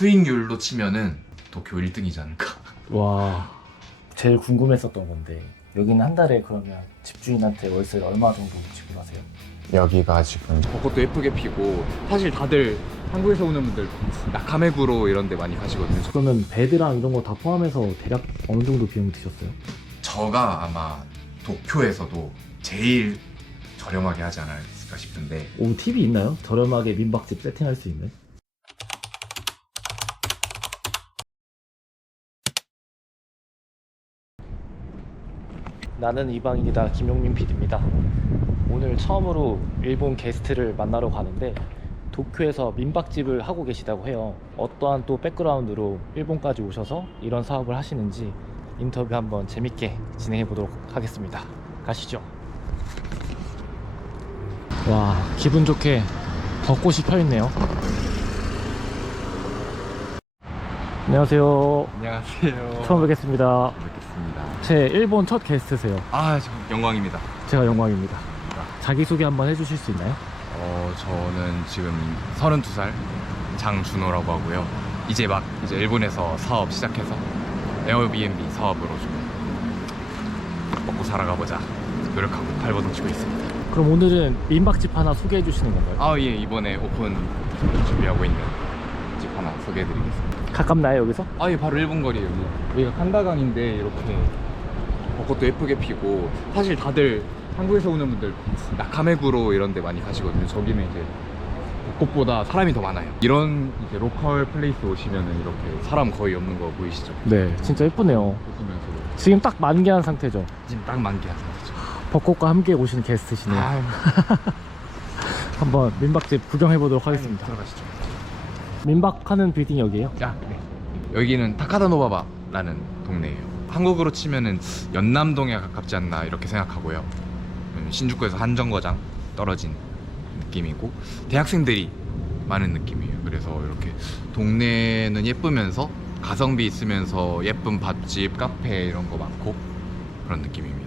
수익률로 치면은 도쿄 1등이지 않을까. 와, 제일 궁금했었던 건데 여기는 한 달에 그러면 집주인한테 월세를 얼마 정도 지불하세요? 여기가 지금 벚꽃도 예쁘게 피고, 사실 다들 한국에서 오는 분들 나카메구로 이런 데 많이 가시거든요. 그러면 베드랑 이런 거 다 포함해서 대략 어느 정도 비용 드셨어요? 저가 아마 도쿄에서도 제일 저렴하게 하지 않았을까 싶은데, 오, 팁이 있나요? 저렴하게 민박집 세팅할 수 있는? 나는 이방인이다, 김용민 PD입니다. 오늘 처음으로 일본 게스트를 만나러 가는데 도쿄에서 민박집을 하고 계시다고 해요. 어떠한 또 백그라운드로 일본까지 오셔서 이런 사업을 하시는지 인터뷰 한번 재밌게 진행해 보도록 하겠습니다. 가시죠. 와, 기분 좋게 벚꽃이 펴 있네요. 안녕하세요. 안녕하세요. 처음 뵙겠습니다. 뵙겠습니다. 제 일본 첫 게스트세요. 영광입니다. 제가 영광입니다. 자기소개 한번 해주실 수 있나요? 저는 지금 32살 장준호라고 하고요. 이제 일본에서 사업 시작해서 에어비앤비 사업으로 좀 먹고 살아가보자 노력하고 발버둥 치고 있습니다. 그럼 오늘은 민박집 하나 소개해 주시는 건가요? 예, 이번에 오픈 준비하고 있는 집 하나 소개해드리겠습니다. 가깝나요, 여기서? 예, 바로 1분 거리에요. 여기가 칸다강인데 이렇게 벚꽃도 예쁘게 피고, 사실 다들 한국에서 오는 분들 나카메구로 이런 데 많이 가시거든요. 저기는 이제 벚꽃보다 사람이 더 많아요. 이런 이제 로컬 플레이스 오시면은 이렇게 사람 거의 없는 거 보이시죠? 네, 진짜 예쁘네요. 웃으면서도 지금 딱 만개한 상태죠. 지금 딱 만개한 상태죠. 벚꽃과 함께 오시는 게스트시네요. 한번 민박집 구경해 보도록 하겠습니다. 들어가시죠. 민박하는 빌딩 여기에요? 네. 여기는 타카다노바바라는 동네예요. 한국으로 치면은 연남동에 가깝지 않나 이렇게 생각하고요. 신주쿠에서 한정거장 떨어진 느낌이고, 대학생들이 많은 느낌이에요. 그래서 이렇게 동네는 예쁘면서 가성비 있으면서 예쁜 밥집, 카페 이런 거 많고 그런 느낌입니다.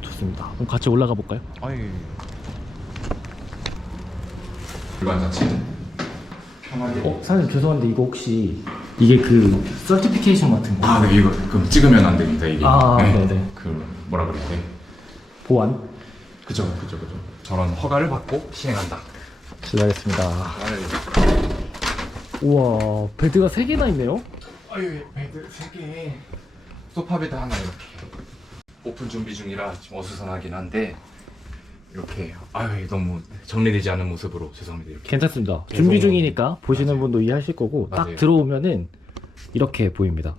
좋습니다. 그럼 같이 올라가 볼까요? 예. 물건 자체는 편하게. 사장님 죄송한데 이거 혹시 이게 그 서티피케이션 같은 거? 네, 이거 그럼 찍으면 안 됩니다, 이게. 네네. 그 뭐라 그래야 돼? 보안? 그죠. 저런 허가를 받고 시행한다. 실례하겠습니다. 우와, 베드가 3개나 있네요? 베드 3개, 소파 베드 하나 이렇게. 오픈 준비 중이라 좀 어수선하긴 한데 이렇게 너무 정리되지 않은 모습으로 죄송합니다. 이렇게. 괜찮습니다. 준비 중이니까 보시는 맞아요. 분도 이해하실 거고 맞아요. 딱 들어오면은 이렇게 보입니다.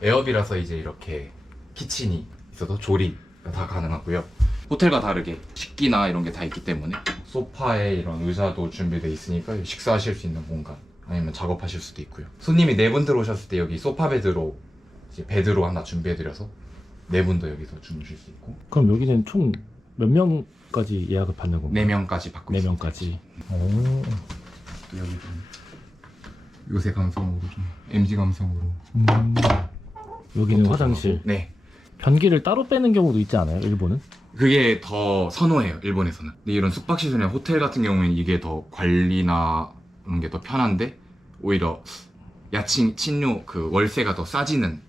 에어비라서 이제 이렇게 키친이 있어서 조리가 다 가능하고요. 호텔과 다르게 식기나 이런 게 다 있기 때문에 소파에 이런 의자도 준비되어 있으니까 식사하실 수 있는 공간, 아니면 작업하실 수도 있고요. 손님이 4분 들어오셨을 때 여기 소파 베드로 이제 베드로 하나 준비해드려서 4분도 여기서 주무실 수 있고. 그럼 여기는 총 몇 명까지 예약을 받는 건가요? 4명까지 받고 있습니다. 4명까지. 또 여기 좀 요새 감성으로 좀 MG 감성으로. 여기는 화장실. 네. 변기를 따로 빼는 경우도 있지 않아요? 일본은? 그게 더 선호해요, 일본에서는. 근데 이런 숙박시설이나 호텔 같은 경우에는 이게 더 관리나 이런 게 더 편한데, 오히려 야칭, 친료 그 월세가 더 싸지는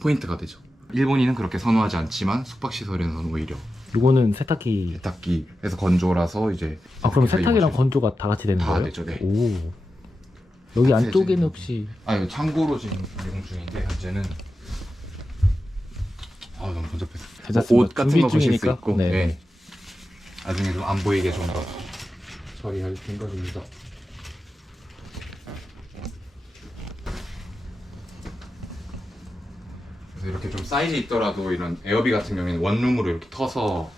포인트가 되죠. 일본인은 그렇게 선호하지 않지만 숙박시설에서는 오히려 이거는 세탁기. 세탁기 해서 건조라서 이제. 그럼 세탁기랑 건조가 다 같이 되는 다 거예요? 되죠, 네. 오. 여기 안쪽에는 혹시 이거 창고로 지금 이용 중인데 현재는 너무 번잡해서. 괜찮습니다. 옷 같은 거 준비 보실 수 중이니까. 있고. 네. 네. 나중에 좀 안 보이게 좀 더 처리할 생각입니다. 그래서 이렇게 좀 사이즈 있더라도 이런 에어비 같은 경우에는 원룸으로 이렇게 터서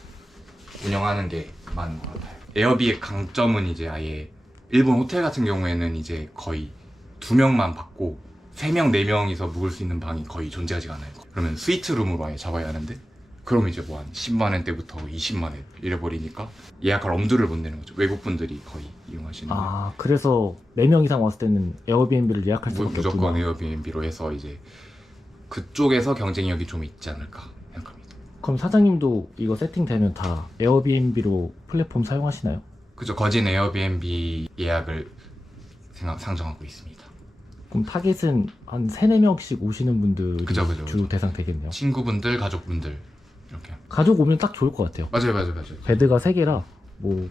운영하는 게 많은 것 같아요. 에어비의 강점은 이제 아예 일본 호텔 같은 경우에는 이제 거의 2명만 받고 3명, 4명이서 묵을 수 있는 방이 거의 존재하지가 않아요. 그러면 스위트룸으로 아예 잡아야 하는데, 그럼 이제 뭐 한 10만 원대부터 20만 원 이래버리니까 예약할 엄두를 못 내는 거죠. 외국 분들이 거의 이용하시는 거예요. 그래서 4명 이상 왔을 때는 에어비앤비를 예약할 수밖에 없구나. 무조건 에어비앤비로 해서 이제 그쪽에서 경쟁력이 좀 있지 않을까 생각합니다. 그럼 사장님도 이거 세팅되면 다 에어비앤비로 플랫폼 사용하시나요? 그죠. 거진 에어비앤비 예약을 상정하고 있습니다. 그럼 타겟은 한 3, 4명씩 오시는 분들이 그죠. 주 대상 되겠네요. 친구분들, 가족분들 이렇게. 가족 오면 딱 좋을 것 같아요. 맞아요. 베드가 3개라 뭐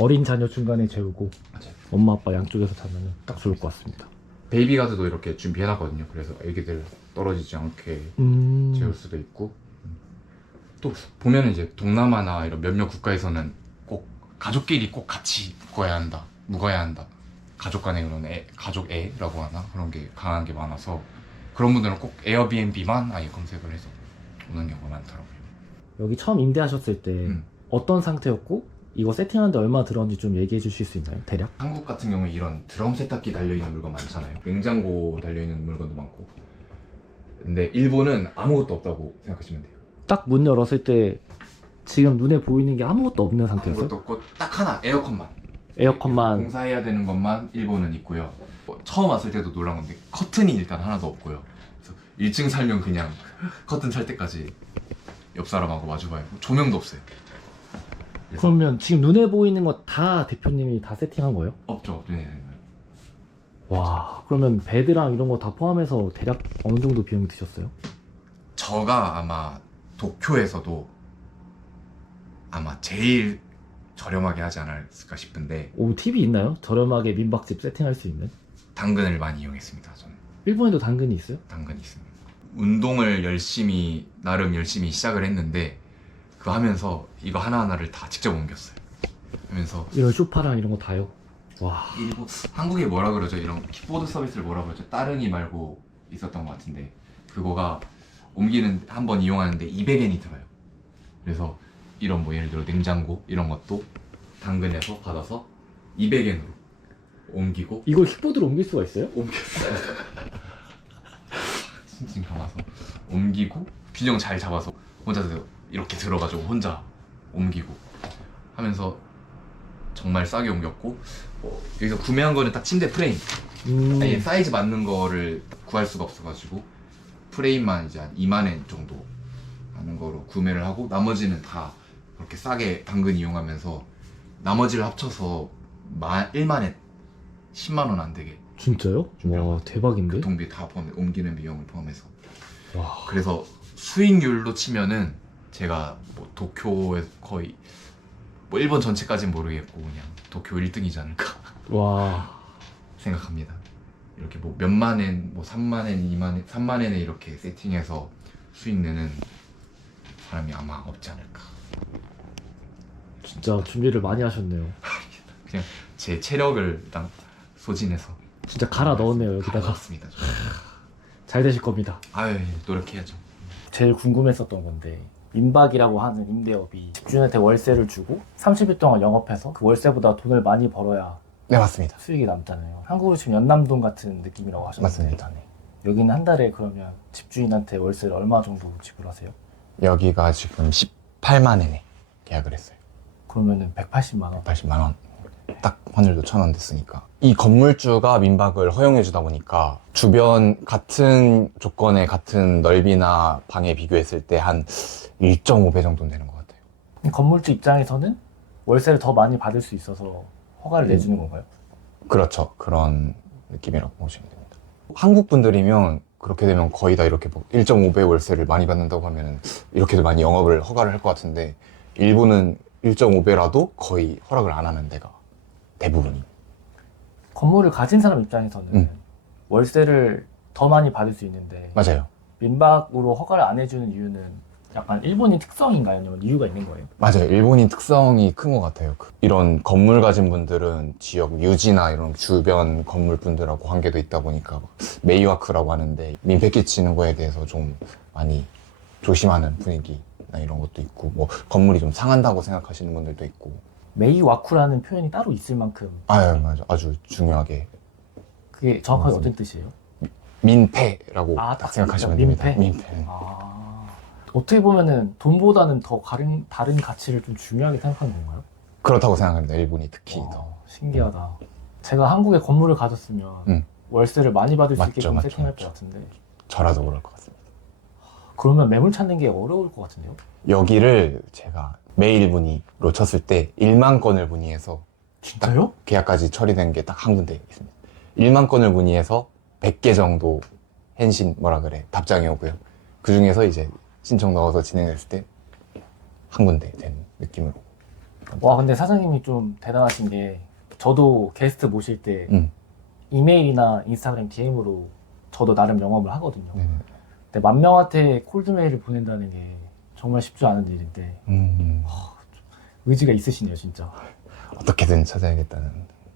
어린 자녀 중간에 재우고 맞아요. 엄마 아빠 양쪽에서 자면 딱 좋을 것 같습니다. 베이비 가드도 이렇게 준비해놨거든요. 그래서 애기들 떨어지지 않게 재울 수도 있고. 또 보면 이제 동남아나 이런 몇몇 국가에서는 꼭 가족끼리 꼭 같이 묵어야 한다. 가족 간의 그런 가족 애라고 하나 그런 게 강한 게 많아서 그런 분들은 꼭 에어비앤비만 아예 검색을 해서 오는 경우가 많더라고요. 여기 처음 임대하셨을 때 어떤 상태였고 이거 세팅하는데 얼마 들었는지 좀 얘기해 주실 수 있나요? 대략? 한국 같은 경우에 이런 드럼 세탁기 달려있는 물건 많잖아요. 냉장고 달려있는 물건도 많고. 근데 일본은 아무것도 없다고 생각하시면 돼요. 딱 문 열었을 때 지금 눈에 보이는 게 아무것도 없는 상태였어요? 아무것도 없고 딱 하나 에어컨만. 에어컨만. 공사해야 되는 것만 일본은 있고요. 처음 왔을 때도 놀란 건데 커튼이 일단 하나도 없고요. 그래서 1층 살면 그냥 커튼 살 때까지 옆 사람하고 마주봐요. 조명도 없어요. 그러면 지금 눈에 보이는 거 다 대표님이 다 세팅한 거예요? 없죠. 네. 와, 그러면 베드랑 이런 거 다 포함해서 대략 어느 정도 비용이 드셨어요? 저가 아마 도쿄에서도 아마 제일 저렴하게 하지 않았을까 싶은데 오, 팁이 있나요? 저렴하게 민박집 세팅할 수 있는? 당근을 많이 이용했습니다. 저는 일본에도 당근이 있어요? 당근이 있습니다. 운동을 나름 열심히 시작을 했는데 그거 하면서 이거 하나하나를 다 직접 옮겼어요. 하면서 이런 쇼파랑 이런 거 다요? 와, 한국에 뭐라 그러죠? 이런 킥보드 서비스를 뭐라 그러죠? 따릉이 말고 있었던 것 같은데 그거가 한 번 이용하는데 200엔이 들어요. 그래서 이런 뭐 예를 들어 냉장고 이런 것도 당근에서 받아서 200엔으로 옮기고 이걸 킥보드로 옮길 수가 있어요? 옮겼어요. 칭칭 감아서 옮기고 균형 잘 잡아서 혼자서 이렇게 들어가지고 혼자 옮기고 하면서 정말 싸게 옮겼고 여기서 구매한 거는 딱 침대 프레임 아예 사이즈 맞는 거를 구할 수가 없어가지고 프레임만 이제 한 2만엔 정도 하는 거로 구매를 하고 나머지는 다 그렇게 싸게 당근 이용하면서 나머지를 합쳐서 1만엔 10만원 안 되게 진짜요? 와, 대박인데? 교통비 다 포함해 옮기는 비용을 포함해서 와, 그래서 수익률로 치면은 제가 뭐 도쿄에 거의 뭐 일본 전체까지는 모르겠고 그냥 도쿄 1등이지 않을까 와, 생각합니다. 이렇게 뭐 몇만엔, 뭐 3만엔, 2만엔, 3만엔에 이렇게 세팅해서 수익 내는 사람이 아마 없지 않을까. 진짜 준비를 많이 하셨네요. 그냥 제 체력을 딱 소진해서 진짜 갈아 넣었네요, 여기다가. 맞습니다. 잘 되실 겁니다. 아유 노력해야죠. 제일 궁금했었던 건데 민박이라고 하는 임대업이 집주인한테 월세를 주고 30일 동안 영업해서 그 월세보다 돈을 많이 벌어야 네, 맞습니다. 수익이 남잖아요. 한국으로 치면 연남동 같은 느낌이라고 하셨는데 맞습니다. 네. 여기는 한 달에 그러면 집주인한테 월세를 얼마 정도 지불하세요? 여기가 지금 18만 엔에 계약을 했어요. 그러면은 180만 원. 80만 원. 딱 환율도 1,000원 됐으니까. 이 건물주가 민박을 허용해 주다 보니까 주변 같은 조건의 같은 넓이나 방에 비교했을 때 한 1.5배 정도는 되는 것 같아요. 건물주 입장에서는 월세를 더 많이 받을 수 있어서 허가를 내주는 건가요? 그렇죠. 그런 느낌이라고 보시면 됩니다. 한국 분들이면 그렇게 되면 거의 다 이렇게 1.5배 월세를 많이 받는다고 하면 이렇게도 많이 영업을 허가를 할 것 같은데 일본은 1.5배라도 거의 허락을 안 하는 데가 대부분이. 건물을 가진 사람 입장에서는 월세를 더 많이 받을 수 있는데 맞아요. 민박으로 허가를 안 해주는 이유는 약간 일본인 특성인가요? 아니면 이유가 있는 거예요? 맞아요. 일본인 특성이 큰 것 같아요. 이런 건물 가진 분들은 지역 유지나 이런 주변 건물 분들하고 관계도 있다 보니까 메이와크라고 하는데 민폐 끼치는 거에 대해서 좀 많이 조심하는 분위기나 이런 것도 있고 뭐 건물이 좀 상한다고 생각하시는 분들도 있고. 메이와쿠라는 표현이 따로 있을 만큼 맞아. 아주 중요하게. 그게 정확하게 맞습니다. 어떤 뜻이에요? 민폐라고 아, 딱 생각하시면 민폐? 됩니다. 민폐. 아, 어떻게 보면은 돈보다는 더 다른 가치를 좀 중요하게 생각하는 건가요? 그렇다고 생각합니다. 일본이 특히 더. 신기하다. 제가 한국에 건물을 가졌으면 월세를 많이 받을 수 맞죠, 있게끔 맞죠, 세팅할 맞죠. 것 같은데 저라도 그럴 것 같습니다. 그러면 매물 찾는 게 어려울 것 같은데요? 여기를 제가 매일 문의로 쳤을 때 1만 건을 문의해서 진짜요? 계약까지 처리된 게 딱 한 군데 있습니다. 1만 건을 문의해서 100개 정도 답장이 오고요. 그 중에서 이제 신청 넣어서 진행했을 때 한 군데 된 느낌으로. 와, 근데 사장님이 좀 대단하신 게 저도 게스트 모실 때 음. 이메일이나 인스타그램 DM으로 저도 나름 영업을 하거든요. 네네. 근데 만 명한테 콜드메일을 보낸다는 게 정말 쉽지 않은 일인데 의지가 있으시네요, 진짜. 어떻게든 찾아야겠다는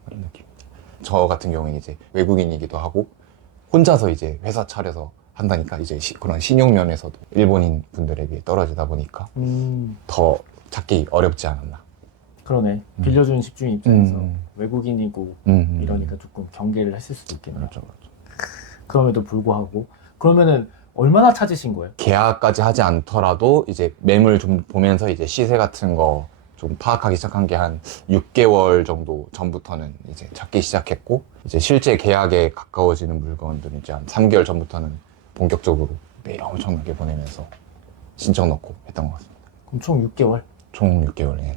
그런 느낌. 저 같은 경우는 이제 외국인이기도 하고 혼자서 이제 회사 차려서 한다니까 이제 그런 신용 면에서도 일본인 분들에 비해 떨어지다 보니까 더 찾기 어렵지 않았나. 그러네. 빌려주는 집주인 입장에서 음. 외국인이고 음. 이러니까 조금 경계를 했을 수도 있겠네요. 그렇죠. 그럼에도 불구하고 그러면은 얼마나 찾으신 거예요? 계약까지 하지 않더라도 이제 매물 좀 보면서 이제 시세 같은 거 좀 파악하기 시작한 게 한 6개월 정도 전부터는 이제 찾기 시작했고, 이제 실제 계약에 가까워지는 물건들은 이제 한 3개월 전부터는 본격적으로 메일 엄청나게 보내면서 신청 넣고 했던 것 같습니다. 그럼 총 6개월? 총 6개월 내내.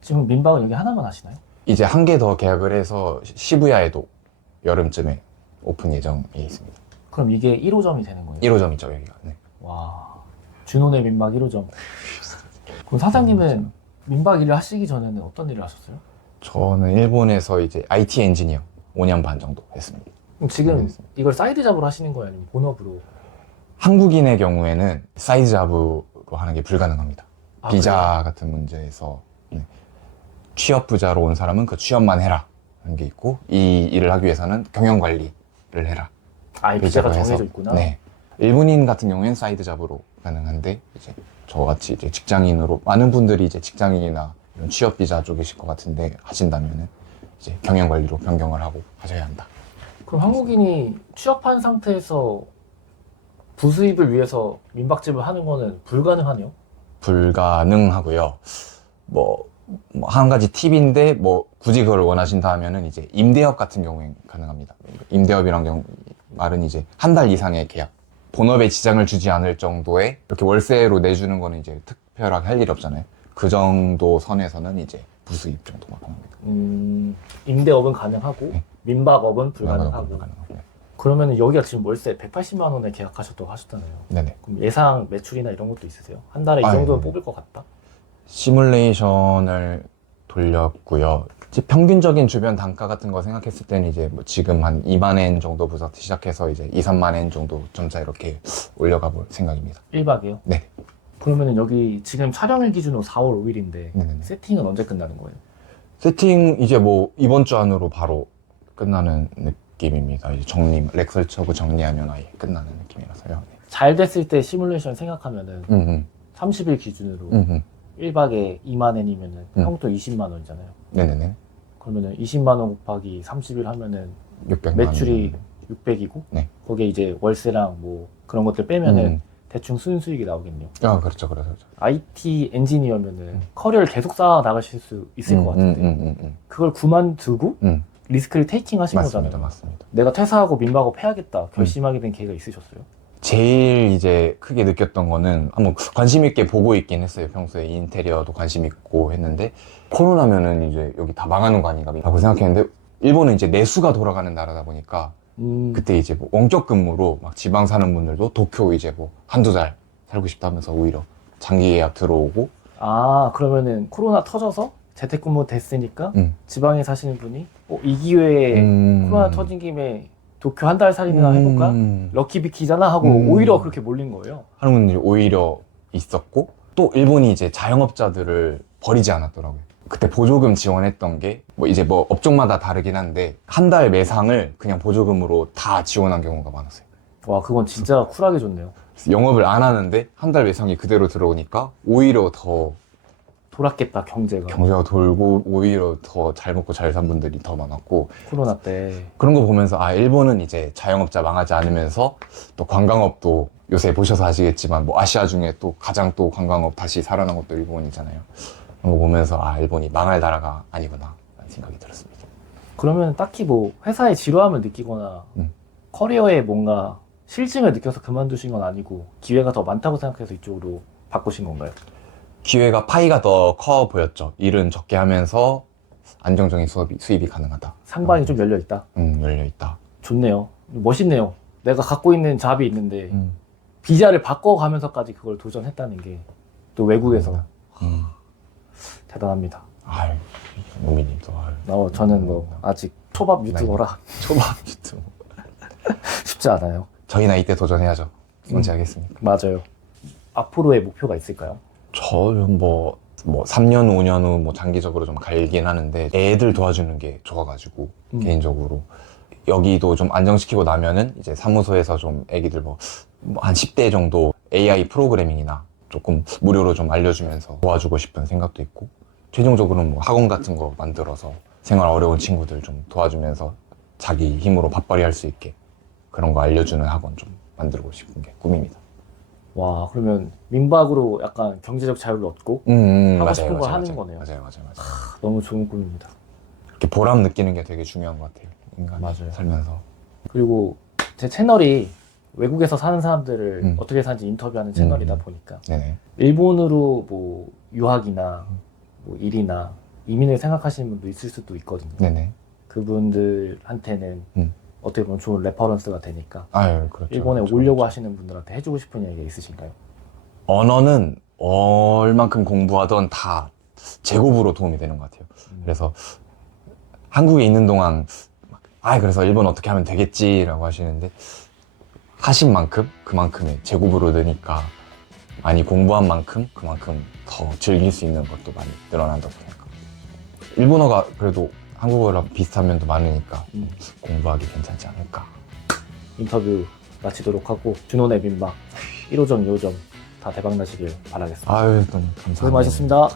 지금 민박은 여기 하나만 하시나요? 이제 한 개 더 계약을 해서 시부야에도 여름쯤에 오픈 예정에 있습니다. 그럼 이게 1호점이 되는 거예요? 1호점이죠, 여기가. 네. 와, 준혼의 민박 1호점. 그럼 사장님은 민박 일을 하시기 전에는 어떤 일을 하셨어요? 저는 일본에서 이제 IT 엔지니어 5년 반 정도 했습니다. 그럼 지금 알겠습니다. 이걸 사이드 잡으로 하시는 거예요? 아니면 본업으로? 한국인의 경우에는 사이드 잡으로 하는 게 불가능합니다. 아, 비자 같은 문제에서 취업 부자로 온 사람은 그 취업만 해라 하는 게 있고, 이 일을 하기 위해서는 경영 관리를 해라. 이 비자가 해서. 정해져 있구나. 네. 일본인 같은 경우에는 사이드 잡으로 가능한데, 이제 저같이 이제 직장인으로, 많은 분들이 이제 직장인이나 이런 취업 비자 쪽이실 것 같은데 하신다면은 이제 경영 관리로 변경을 하고 하셔야 한다. 그럼 한국인이 취업한 상태에서 부수입을 위해서 민박집을 하는 거는 불가능하네요? 불가능하고요. 한 가지 팁인데, 굳이 그걸 원하신다 하면은 이제 임대업 같은 경우엔 가능합니다. 임대업이란 말은 이제 한 달 이상의 계약. 본업에 지장을 주지 않을 정도의, 이렇게 월세로 내주는 거는 이제 특별하게 할 일이 없잖아요. 그 정도 선에서는 이제 부수입 정도가 가능합니다. 임대업은 가능하고 네. 민박업은 불가능하고. 가능하고요. 그러면 여기가 지금 월세 180만 원에 계약하셨다고 하셨잖아요. 네네. 그럼 예상 매출이나 이런 것도 있으세요? 한 달에 이 아, 정도는 네. 뽑을 것 같다? 시뮬레이션을 돌렸고요. 이제 평균적인 주변 단가 같은 거 생각했을 때는 이제 지금 한 2만 엔 정도부터 시작해서 이제 2, 3만 엔 정도 점차 이렇게 올려가 볼 생각입니다. 1박이요? 네. 그러면 여기 지금 촬영일 기준으로 4월 5일인데 네네네. 세팅은 언제 끝나는 거예요? 세팅 이제 이번 주 안으로 바로 끝나는 느낌입니다. 이제 렉설치하고 정리하면 아예 끝나는 느낌이라서요. 네. 잘 됐을 때 시뮬레이션 생각하면은 30일 기준으로 1박에 2만 엔이면은 한국도 20만 원이잖아요. 네네네. 그러면은 20만 원 곱하기 30일 하면은 600만 매출이 600이고 네. 거기에 이제 월세랑 뭐 그런 것들 빼면은 대충 순수익이 나오겠네요. 그렇죠. IT 엔지니어면은 커리어를 계속 쌓아 나가실 수 있을 것 같은데 그걸 그만두고 리스크를 테이킹 하신 거잖아요. 맞습니다. 내가 퇴사하고 민박업 해야겠다 결심하게 된 계기가 있으셨어요? 제일 이제 크게 느꼈던 거는 한번 관심 있게 보고 있긴 했어요. 평소에 인테리어도 관심 있고 했는데 코로나면은 이제 여기 다 망하는 거 아닌가 라고 생각했는데, 일본은 이제 내수가 돌아가는 나라다 보니까 그때 이제 원격 근무로 막 지방 사는 분들도 도쿄 이제 한두 달 살고 싶다면서 오히려 장기 예약 들어오고. 그러면은 코로나 터져서 재택근무 됐으니까 지방에 사시는 분이 이 기회에 코로나 터진 김에 도쿄 한 달 살이나 해볼까? 럭키비키잖아 하고 오히려 그렇게 몰린 거예요. 하는 분들이 오히려 있었고, 또 일본이 이제 자영업자들을 버리지 않았더라고요. 그때 보조금 지원했던 게 이제 업종마다 다르긴 한데 한 달 매상을 그냥 보조금으로 다 지원한 경우가 많았어요. 와, 그건 진짜 쿨하게 좋네요. 그래서 영업을 안 하는데 한 달 매상이 그대로 들어오니까 오히려 더 돌았겠다, 경제가 돌고 오히려 더 잘 먹고 잘 산 분들이 더 많았고, 코로나 때. 그런 거 보면서 일본은 이제 자영업자 망하지 않으면서 또 관광업도 요새 보셔서 아시겠지만 아시아 중에 또 가장 또 관광업 다시 살아난 것도 일본이잖아요. 그런 거 보면서 일본이 망할 나라가 아니구나 라는 생각이 들었습니다. 그러면 딱히 회사의 지루함을 느끼거나 커리어에 뭔가 실증을 느껴서 그만두신 건 아니고 기회가 더 많다고 생각해서 이쪽으로 바꾸신 건가요? 기회가 파이가 더 커 보였죠. 일은 적게 하면서 안정적인 수입이 가능하다. 상반이 좀 열려 있다. 열려 있다. 좋네요. 멋있네요. 내가 갖고 있는 잡이 있는데 비자를 바꿔가면서까지 그걸 도전했다는 게 또 외국에서 대단합니다. 아유, 우민님도 저는 뭐 아직 초밥 유튜버라 초밥 유튜브. 쉽지 않아요. 저희 나이 때 도전해야죠. 언제 하겠습니까? 맞아요. 앞으로의 목표가 있을까요? 저는 뭐 3년, 5년 후 뭐 장기적으로 좀 갈긴 하는데 애들 도와주는 게 좋아가지고 개인적으로 여기도 좀 안정시키고 나면은 이제 사무소에서 좀 애기들 뭐 한 10대 정도 AI 프로그래밍이나 조금 무료로 좀 알려주면서 도와주고 싶은 생각도 있고 최종적으로는 뭐 학원 같은 거 만들어서 생활 어려운 친구들 좀 도와주면서 자기 힘으로 밥벌이 할 수 있게 그런 거 알려주는 학원 좀 만들고 싶은 게 꿈입니다. 와, 그러면 민박으로 약간 경제적 자유를 얻고 하고 싶은 걸 하는 거네요. 맞아요. 너무 좋은 꿈입니다. 이렇게 보람 느끼는 게 되게 중요한 것 같아요. 인간이 맞아요. 살면서. 그리고 제 채널이 외국에서 사는 사람들을 어떻게 사는지 인터뷰하는 채널이다 음. 보니까 네네. 일본으로 뭐 유학이나 뭐 일이나 이민을 생각하시는 분도 있을 수도 있거든요. 네네. 그분들한테는 어떻게 보면 좋은 레퍼런스가 되니까 아유, 그렇죠. 일본에 그렇죠, 오려고 그렇죠. 하시는 분들한테 해주고 싶은 얘기가 있으신가요? 언어는 얼만큼 공부하던 다 제곱으로 도움이 되는 것 같아요. 그래서 한국에 있는 동안 그래서 일본 어떻게 하면 되겠지라고 하시는데 하신 만큼 그만큼의 제곱으로 느니까 많이 공부한 만큼 그만큼 더 즐길 수 있는 것도 많이 늘어난다고 생각합니다. 일본어가 그래도 한국어랑 비슷한 면도 많으니까 공부하기 괜찮지 않을까. 인터뷰 마치도록 하고 준호네 민박 1호점, 2호점 다 대박 나시길 바라겠습니다. 아유, 너무 감사합니다. 고생 많으셨습니다.